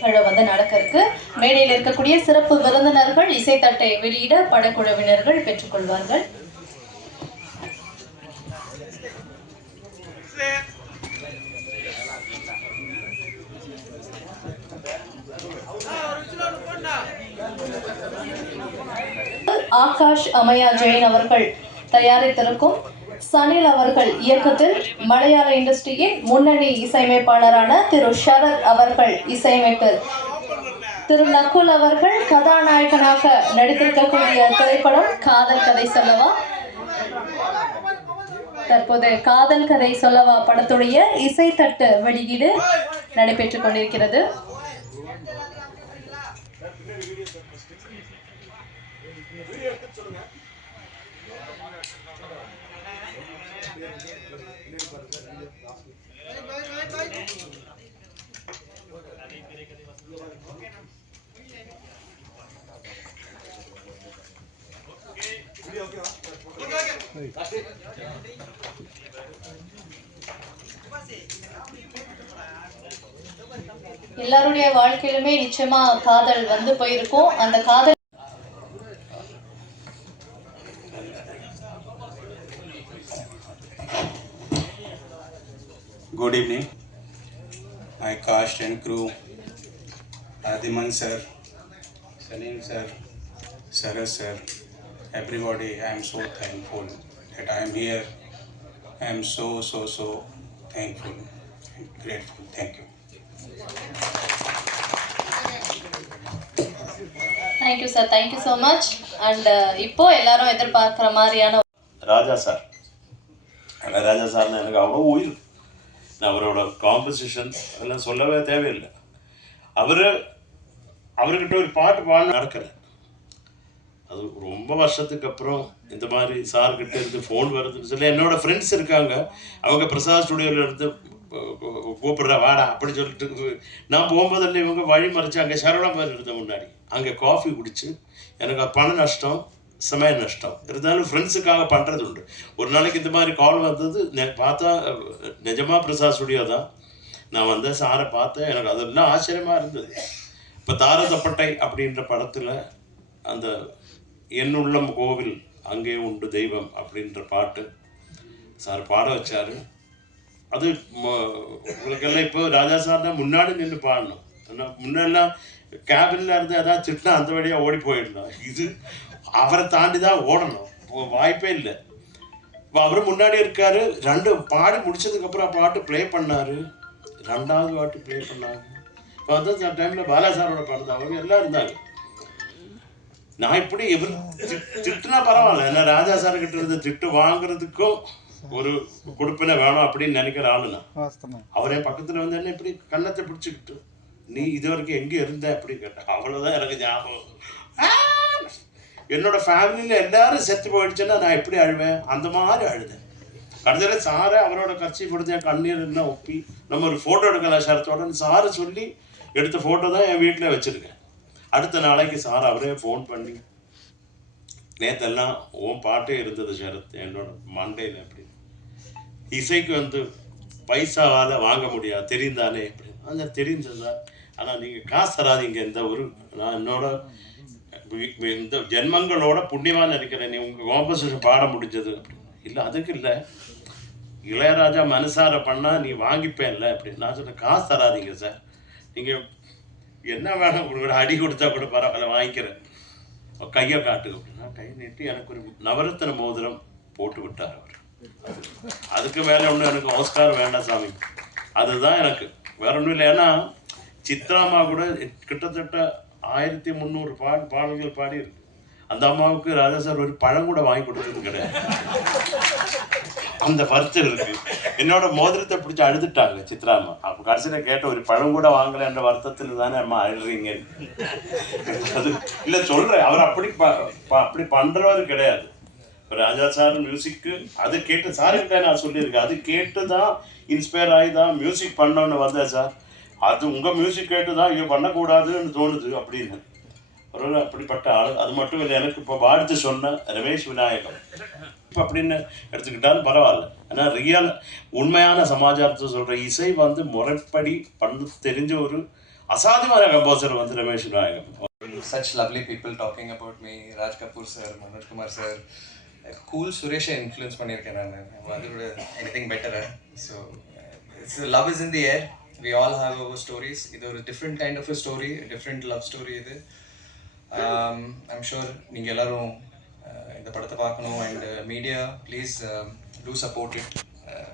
வந்து நடக்க இருக்கு. மேடையில் இருக்கக்கூடிய சிறப்பு விருந்தினர்கள் இசைத்தட்டை வெளியிட படக்குழுவினர்கள் பெற்றுக்கொள்வார்கள். ஆகாஷ் அமயா ஜெயின் அவர்கள் தயாரித்திருக்கும் சனில் அவர்கள் இயக்கத்தில் மலையாள இண்டஸ்ட்ரியின் முன்னணி இசையமைப்பாளரான திரு ஷரத் அவர்கள் இசையமைப்பில் திரு நக்குல் அவர்கள் கதாநாயகனாக நடித்திருக்கக்கூடிய திரைப்படம் காதல் கதை சொல்லவா. தற்போது காதல் கதை சொல்லவா படத்துடைய இசைத்தட்டு வெளியீடு நடைபெற்றுக் கொண்டிருக்கிறது. எல்லாருடைய வாழ்க்கையிலுமே நிச்சயமா காதல் வந்து போயிருக்கும். அந்த காதல் Good evening, my cast and crew, Adiman sir, Salim sir, Saras sir, everybody. I am so thankful that I am here. I am so thankful and grateful. Thank you. Thank you sir, thank you so much. And இப்போ எல்லாரும் எதிர்பார்க்கிற மாதிரியான ராஜா sir எனக்கு அவ்வளோ உயிர். அவரோட composition அதெல்லாம் சொல்லவே தேவையில்லை. அவர்கிட்ட ஒரு பாட்டு பாட நடக்கலை. அது ரொம்ப வருஷத்துக்கு அப்புறம் இந்த மாதிரி சார்கிட்ட இருந்து ஃபோன் வருதுன்னு சொல்லி என்னோட ஃப்ரெண்ட்ஸ் இருக்காங்க. அவங்க பிரசாத் ஸ்டுடியோவில் இருந்து கூப்பிடுற வாடா அப்படி சொல்லிட்டு நான் போகும்போதில் இவங்க வழி மறைச்சு அங்கே சரவணபுரம் இருந்த முன்னாடி அங்கே காஃபி குடிச்சு எனக்கு பண நஷ்டம் சமய நஷ்டம் இருந்தாலும் ஃப்ரெண்ட்ஸுக்காக பண்ணுறது உண்டு. ஒரு நாளைக்கு இந்த மாதிரி கால் வந்தது. பார்த்தா நிஜமாக பிரசாத் ஸ்டுடியோ தான். நான் வந்து சாரை பார்த்தேன். எனக்கு அதெல்லாம் ஆச்சரியமாக இருந்தது. இப்போ தாரதப்பட்டை அப்படின்ற படத்தில் அந்த என்னுள்ளம் கோவில் அங்கே உண்டு தெய்வம் அப்படின்ற பாட்டு சார் பாட வச்சார். அது உங்களுக்கெல்லாம் இப்போ ராஜா சார் தான் முன்னாடி நின்று பாடணும். முன்னெல்லாம் கேபினில் இருந்து ஏதாவது திட்டினா அந்த வழியாக ஓடி போயிடலாம். இது அவரை தாண்டி தான் ஓடணும். வாய்ப்பே இல்லை. இப்போ அவரும் முன்னாடி இருக்கார். ரெண்டு பாடி முடிச்சதுக்கப்புறம் பாட்டு ப்ளே பண்ணார். ரெண்டாவது பாட்டு ப்ளே பண்ணாங்க. இப்போ வந்து அந்த டைமில் பாலா சாரோட பாடுறது அவங்க எல்லாம் இருந்தாங்க. நான் இப்படி எவர் திட்டுனா பரவாயில்ல. ஏன்னா ராஜா சார்கிட்ட இருந்து திட்டு வாங்குறதுக்கும் ஒரு கொடுப்பினை வேணும் அப்படின்னு நினைக்கிற ஆளுனா அவரே பக்கத்தில் வந்து என்ன இப்படி கன்னத்தை பிடிச்சிக்கிட்டு நீ இது வரைக்கும் எங்கே இருந்த அப்படின்னு கேட்டேன். அவ்வளோதான் எனக்கு ஞாபகம். என்னோட ஃபேமிலியில் எல்லாரும் செத்து போயிடுச்சுன்னா நான் எப்படி அழுவேன் அந்த மாதிரி அழுதேன். கடைசியில் சாரை அவரோட கட்சி கொடுத்து என் கண்ணீர் என்ன ஒப்பி நம்ம ஒரு ஃபோட்டோ எடுக்கலாம் ஷரத்தோட சாரை சொல்லி எடுத்த ஃபோட்டோ தான் என் வீட்டில் வச்சுருக்கேன். அடுத்த நாளைக்கு சார் அவரே ஃபோன் பண்ணி நேற்றெல்லாம் ஓன் பாட்டே இருந்தது ஷரத் என்னோட மண்டையில் எப்படி இசைக்கு வந்து பைசாவால் வாங்க முடியாது தெரிந்தானே எப்படி அந்த தெரிஞ்சது சார். ஆனால் நீங்கள் காசு தராதிங்க. இந்த ஒரு நான் என்னோட இந்த ஜென்மங்களோட புண்ணியமாக நினைக்கிறேன். நீ உங்கள் காம்போசிஷன் பாட முடிஞ்சது அப்படின்னு. இல்லை அதுக்கு இல்லை, இளையராஜா மனசார பண்ணால் நீ வாங்கிப்பேன்ல அப்படின்னு. நான் சொன்னேன் காசு தராதிங்க சார், நீங்கள் என்ன வேணும் உங்களோட அடி கொடுத்தா கூட பரவாயில்ல வாங்கிக்கிறேன், கையை காட்டு அப்படின்னா கை நீட்டி எனக்கு ஒரு நவரத்தின மோதிரம் போட்டு விட்டார் அவர். அதுக்கு மேலே ஒன்றும் எனக்கு நமஸ்காரம் வேண்டாம் சாமி. அதுதான் எனக்கு வேற ஒன்றும் இல்லை. ஏன்னா சித்ராமா கூட கிட்டத்தட்ட 1300 பாடல்கள் பாடி இருக்கு. அந்த அம்மாவுக்கு ராஜா சார் ஒரு பழம் கூட வாங்கி கொடுத்தது கிடையாது. அந்த வருத்தம் இருக்கு. என்னோட மோதிரத்தை பிடிச்சி அழுதுட்டாங்க சித்ராமா. அப்போ கடைசியில் கேட்ட ஒரு பழம் கூட வாங்கலை என்ற வருத்தத்தில் தானே அம்மா அழுறீங்க. அது இல்லை சொல்கிறேன், அவர் அப்படி பண்ணுறவர் கிடையாது. ராஜா சார் மியூசிக்கு அது கேட்டு சார்கிட்ட நான் சொல்லியிருக்கேன். அது கேட்டு தான் இன்ஸ்பயர் ஆகி தான் மியூசிக் பண்ணோன்னு வந்தேன் சார். அது உங்கள் மியூசிக் கேட்டு தான் இங்கே பண்ணக்கூடாதுன்னு தோணுது அப்படின்னு. ஒரு அப்படிப்பட்ட ஆள். அது மட்டும் இல்லை, எனக்கு இப்போ வாழ்த்து சொன்ன ரமேஷ் விநாயகம் இப்போ அப்படின்னு எடுத்துக்கிட்டாலும் பரவாயில்ல. ஆனால் ரியல் உண்மையான சமாச்சாரத்தை சொல்கிற இசை வந்து முறைப்படி பண்ண தெரிஞ்ச ஒரு அசாத்தியமான கம்போசர் வந்து Ramesh Vinayagam. Such lovely people talking about me. Raj Kapoor sir, Manoj Kumar sir. Cool Suresh influence பண்ணிருக்கேன் நான். அதோட anything better. So it's love is in the air. We all have our stories. இது ஒரு different kind of a story, a different love story இது. I'm sure நீங்க எல்லாரும் இந்த படத்தை பார்க்கணும் and media please do support it.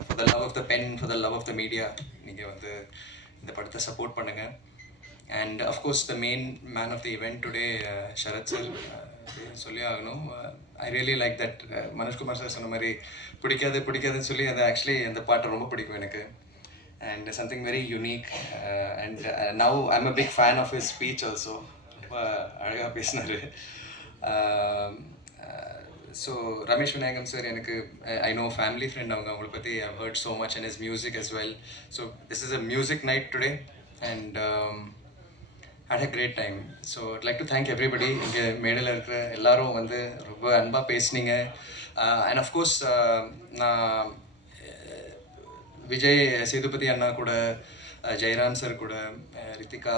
For the love of the pen, for the love of the media நீங்க வந்து இந்த படத்தை சப்போர்ட் பண்ணுங்க. And of course the main man of the event today, Sharat sir, சொல்லி ஆகணும். I really like that Manoj Kumar sir சொன்ன மாதிரி பிடிக்காதுன்னு சொல்லி அந்த ஆக்சுவலி அந்த பாட்டை ரொம்ப பிடிக்கும் எனக்கு. And something very unique and now I'm a big fan of his speech also. அழகாக பேசினார். ஸோ ரமேஷ் விநாயகம் சார் எனக்கு ஐ நோ ஃபேமிலி ஃப்ரெண்ட். அவங்களை பற்றி I've heard so much and his music as well. So this is a music night today and had a great time. So I'd like to thank everybody. இங்கே மேடையில் இருக்கிற எல்லாரும் வந்து ரொம்ப அன்பாக பேசுனீங்க. And of course நான் விஜய் சேதுபதி அண்ணா கூட ஜெயராம் சார் கூட ரித்திகா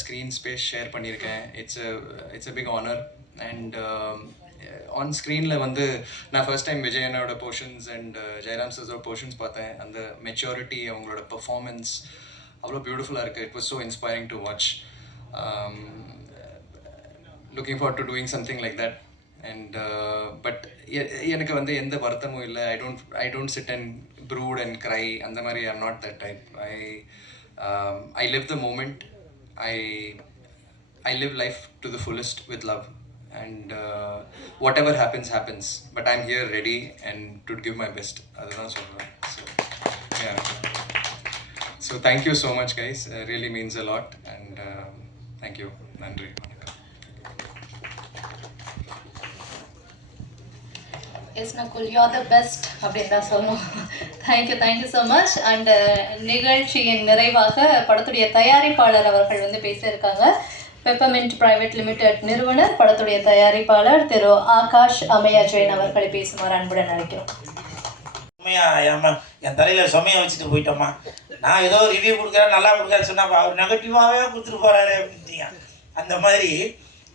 ஸ்க்ரீன் ஸ்பேஸ் ஷேர் பண்ணியிருக்கேன். It's a big honor. And on ஸ்க்ரீனில் வந்து நான் ஃபர்ஸ்ட் டைம் விஜய் அண்ணாவோட போர்ஷன்ஸ் அண்ட் ஜெயராம் சார்ஸோட போர்ஷன்ஸ் பார்த்தேன். அந்த மெச்சூரிட்டி, அவங்களோட பெர்ஃபார்மன்ஸ் அவ்வளோ பியூட்டிஃபுல்லாக இருக்குது. It was so inspiring to watch. Looking forward to doing something like that. And but எனக்கு வந்து எந்த வருத்தமும் இல்லை. I don't sit and brood and cry. அந்த மாதிரி I'm not that type. I live the moment. I live life to the fullest with love. And whatever happens, but I'm here ready and to give my best. Adana solra. So yeah, so thank you so much guys. It really means a lot. And thank you. Nandri. Yes, Nakul, you're the best அப்படின்னு தான் சொல்லணும். Thank you so much. And நிகழ்ச்சியின் நிறைவாக படத்துடைய தயாரிப்பாளர் அவர்கள் வந்து பேச இருக்காங்க. பெப்பர்மெண்ட் பிரைவேட் லிமிடெட் நிறுவனர், படத்துடைய தயாரிப்பாளர் திரு ஆகாஷ் அமையா ஜெயின் அவர்களை பேசுமாறு அன்புடன் அழைக்கிறோம். என் தலையில் சுமையை வச்சுட்டு போயிட்டோம்மா. நான் ஏதோ ரிவ்யூ கொடுக்குறேன், நல்லா கொடுக்குறேன்னு சொன்னால் அவர் நெகட்டிவாகவே கொடுத்துட்டு போகிறாரு அப்படின்ட்டீங்க. அந்த மாதிரி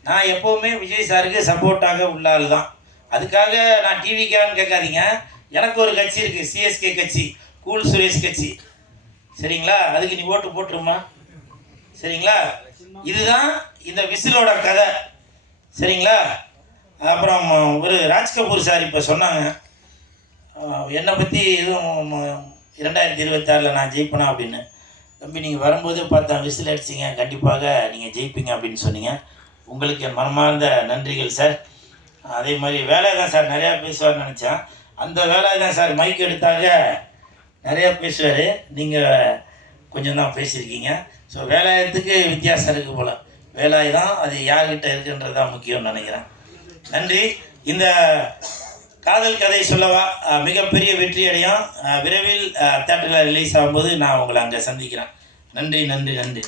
நான் எப்போவுமே விஜய் சாருக்கு சப்போர்ட்டாக உள்ள ஆள் தான். அதுக்காக நான் டிவிக்கான்னு கேட்காதீங்க. எனக்கு ஒரு கட்சி இருக்குது, சிஎஸ்கே கட்சி, கூல் சுரேஷ் கட்சி. சரிங்களா? அதுக்கு நீ ஓட்டு போட்டுருமா? சரிங்களா? இதுதான் இந்த விசிலோட கதை. சரிங்களா? அப்புறம் ஒரு ராஜ் கபூர் சார் இப்போ சொன்னாங்க என்னை பற்றி எதுவும் 2026 நான் ஜெயிப்பேனா அப்படின்னு. தம்பி நீங்கள் வரும்போதே பார்த்தா விசில் அடிச்சிங்க, கண்டிப்பாக நீங்கள் ஜெயிப்பீங்க அப்படின்னு சொன்னீங்க. உங்களுக்கு என் மனமார்ந்த நன்றிகள் சார். அதே மாதிரி வேலை தான் சார் நிறையா பேசுவார்னு நினச்சேன். அந்த வேலை தான் சார் மைக் எடுத்தாக நிறையா பேசுவார். நீங்கள் கொஞ்சம் தான் பேசியிருக்கீங்க. ஸோ வேலாயத்துக்கு வித்தியாசம் இருக்குது போல். வேலாய் தான் அது யார்கிட்ட இருக்குன்றது தான் முக்கியம்னு நினைக்கிறேன். நன்றி. இந்த காதல் கதை சொல்லவா மிகப்பெரிய வெற்றி அடையும். விரைவில் தேட்டரில் ரிலீஸ் ஆகும்போது நான் உங்களை அங்கே சந்திக்கிறேன். நன்றி நன்றி நன்றி.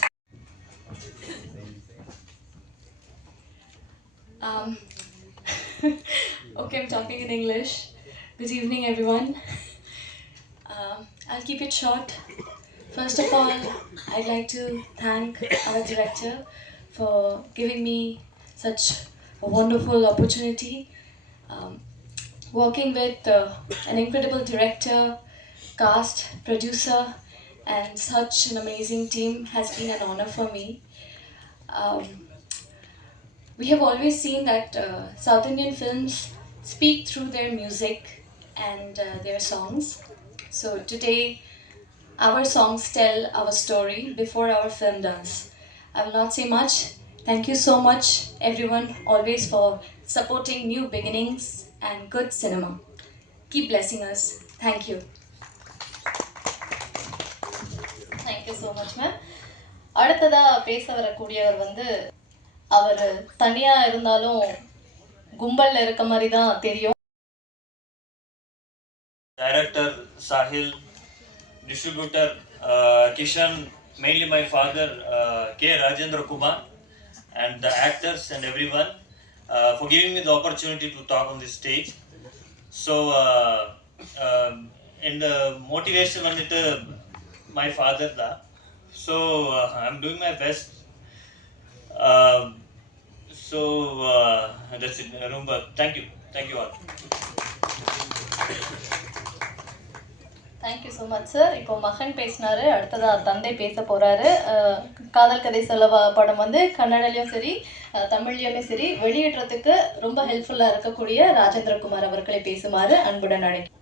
Okay, I'm talking in English. Good evening, everyone. I'll keep it short. First of all, I'd like to thank our director for giving me such a wonderful opportunity. Working with an incredible director, cast, producer, and such an amazing team has been an honor for me. We have always seen that South Indian films speak through their music and their songs. So today, our songs tell our story before our film does. I will not say much. Thank you so much, everyone, always for supporting new beginnings and good cinema. Keep blessing us. Thank you. Thank you so much, ma'am. அடுத்ததா பேச வரக்கூடியவர் வந்து அவர் தனியா இருந்தாலும் கும்பல்ல இருக்க மாதிரி தான் தெரியும். Director Sahil, distributor Kishan, mainly my father K. Rajendra Kumar, and the actors and everyone for giving me the opportunity to talk on this stage. So in the motivation vanittu my father da So I'm doing my best. So that's it. Rumba. Thank you all. Thank you so much sir. இப்போ மகன் பேசினாரு, அடுத்ததாக தந்தை பேச போகிறாரு. காதல் கதை சொல்ல படம் வந்து கன்னடலையும் சரி தமிழ்லையுமே சரி வெளியிடுறதுக்கு ரொம்ப ஹெல்ப்ஃபுல்லாக இருக்கக்கூடிய ராஜேந்திரகுமார் அவர்களை பேசுமாறு அன்புடன் அழைக்கிறேன்.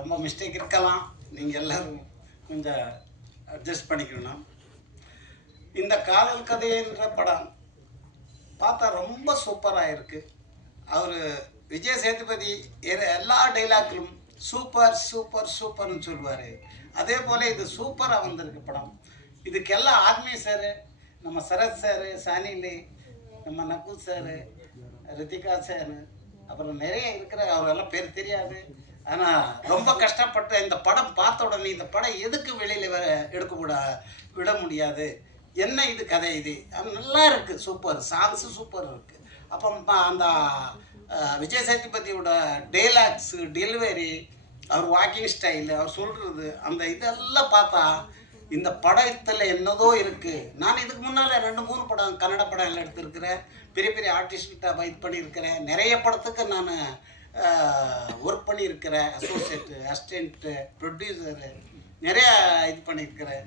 ரொம்ப மிஸ்டேக் இருக்கலாம், நீங்கள் எல்லோரும் கொஞ்சம் அட்ஜஸ்ட் பண்ணிக்கணும். இந்த காதல் கதைன்ற படம் பார்த்தா ரொம்ப சூப்பராக இருக்குது. அவர் விஜய் சேதுபதி எல்லா டைலாக்களும் சூப்பர் சூப்பர் சூப்பர்னு சொல்லுவார். அதே போல் இது சூப்பராக வந்திருக்கு படம். இதுக்கெல்லாம் ஆத்மி சார், நம்ம சரத் சார், சானிலி, நம்ம நகுல் சார், ரித்திகா சார், அப்புறம் நிறைய இருக்கிற அவரெல்லாம் பேர் தெரியாது. ஆனால் ரொம்ப கஷ்டப்பட்டு இந்த படம் பார்த்த உடனே இந்த படம் எதுக்கு வெளியில் விட முடியாது, என்ன இது கதை இது, அது நல்லா இருக்குது, சூப்பர் சாங்ஸு சூப்பர் இருக்குது. அப்போ அந்த விஜய் சேதுபதியோட டைலாக்ஸு, டெலிவரி, அவர் வாக்கிங் ஸ்டைலு, அவர் சொல்கிறது, அந்த இதெல்லாம் பார்த்தா இந்த படத்தில் என்னதோ இருக்குது. நான் இதுக்கு முன்னால் 2-3 படம் கன்னட படம் எல்லாம் எடுத்திருக்கிறேன், பெரிய பெரிய ஆர்டிஸ்ட்கிட்ட இது பண்ணியிருக்கிறேன், நிறைய படத்துக்கு நான் ஒர்க் பண்ணியிருக்கிறேன், அசோசியேட்டு, அசிஸ்டண்ட்டு, ப்ரொடியூசரு, நிறையா இது பண்ணியிருக்கிறேன்.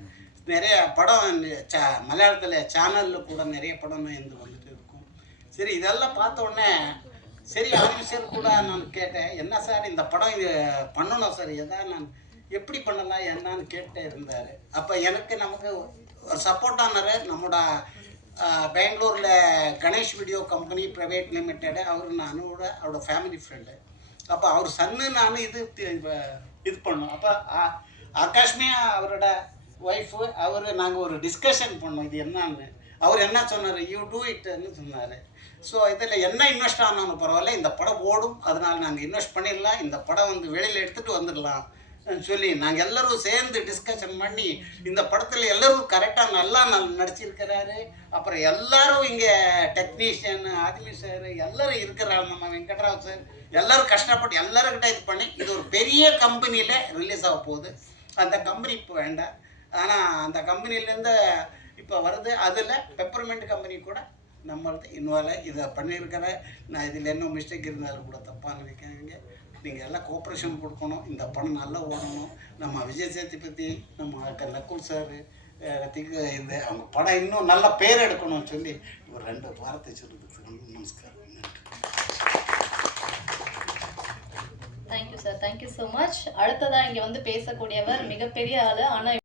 நிறைய படம் மலையாளத்தில் சேனலில் கூட நிறைய படம் இருந்து வந்துட்டு இருக்கும். சரி, இதெல்லாம் பார்த்த உடனே சரி ஆதிசர் கூட நான் கேட்டேன், என்ன சார் இந்த படம் இது பண்ணணும் சார், எதாவது நான் எப்படி பண்ணலாம் என்னன்னு கேட்டே இருந்தார். அப்போ நமக்கு ஒரு சப்போர்ட் ஆனார் நம்மளோட பெங்களூரில் Ganesh video company private limited. நானோட அவரோட ஃபேமிலி ஃப்ரெண்டு. அப்போ அவர் சன்னு நான் இது பண்ணோம். அப்போ ஆகாஷ்மே அவரோட ஒய்ஃபு நாங்கள் ஒரு டிஸ்கஷன் பண்ணோம் இது என்னன்னு. அவர் என்ன சொன்னார், யூ டூ இட்னு சொன்னார். ஸோ இதில் என்ன இன்வெஸ்ட் ஆனாலும் பரவாயில்ல, இந்த படம் ஓடும், அதனால் நாங்கள் இன்வெஸ்ட் பண்ணிடலாம், இந்த படம் வந்து வெளியில் எடுத்துகிட்டு வந்துடலாம் சொல்லி நாங்கள் எல்லோரும் சேர்ந்து டிஸ்கஷன் பண்ணி இந்த படத்தில் எல்லோரும் கரெக்டாக நல்லா நடிச்சிருக்கிறாரு. அப்புறம் எல்லோரும் இங்கே டெக்னீஷியன், ஆதிமி சார் எல்லோரும் இருக்கிறாங்க, நம்ம வெங்கட்ராவ் சார் எல்லோரும் கஷ்டப்பட்டு எல்லோருக்கிட்ட இது பண்ணி இது ஒரு பெரிய கம்பெனியில் ரிலீஸ் ஆக போகுது. அந்த கம்பெனி இப்போ வேண்டாம், ஆனால் அந்த கம்பெனிலேருந்து இப்போ வருது. அதில் பெப்பர்மெண்ட் கம்பெனி கூட நம்மள்ட்ட இன்வால்வ் இதை பண்ணியிருக்கிறேன். நான் இதில் என்ன மிஸ்டேக் இருந்தாலும் கூட தப்பாக நினைக்காதீங்க. நீங்கள் எல்லாம் கோஆப்ரேஷன் கொடுக்கணும், இந்த படம் நல்லா ஓடணும். நம்ம விஜய் சேதுபதி, நம்ம நக்குல் சார், ரத்திக்கு இது அவங்க படம் இன்னும் நல்ல பேர் எடுக்கணும்னு சொல்லி ஒரு 2 வாரத்தை சொல்லுறதுக்கு நமஸ்காரம். Thank you sir, thank you so much. அடுத்ததாக இங்கே வந்து பேசக்கூடியவர் மிகப்பெரிய ஆள், ஆனால்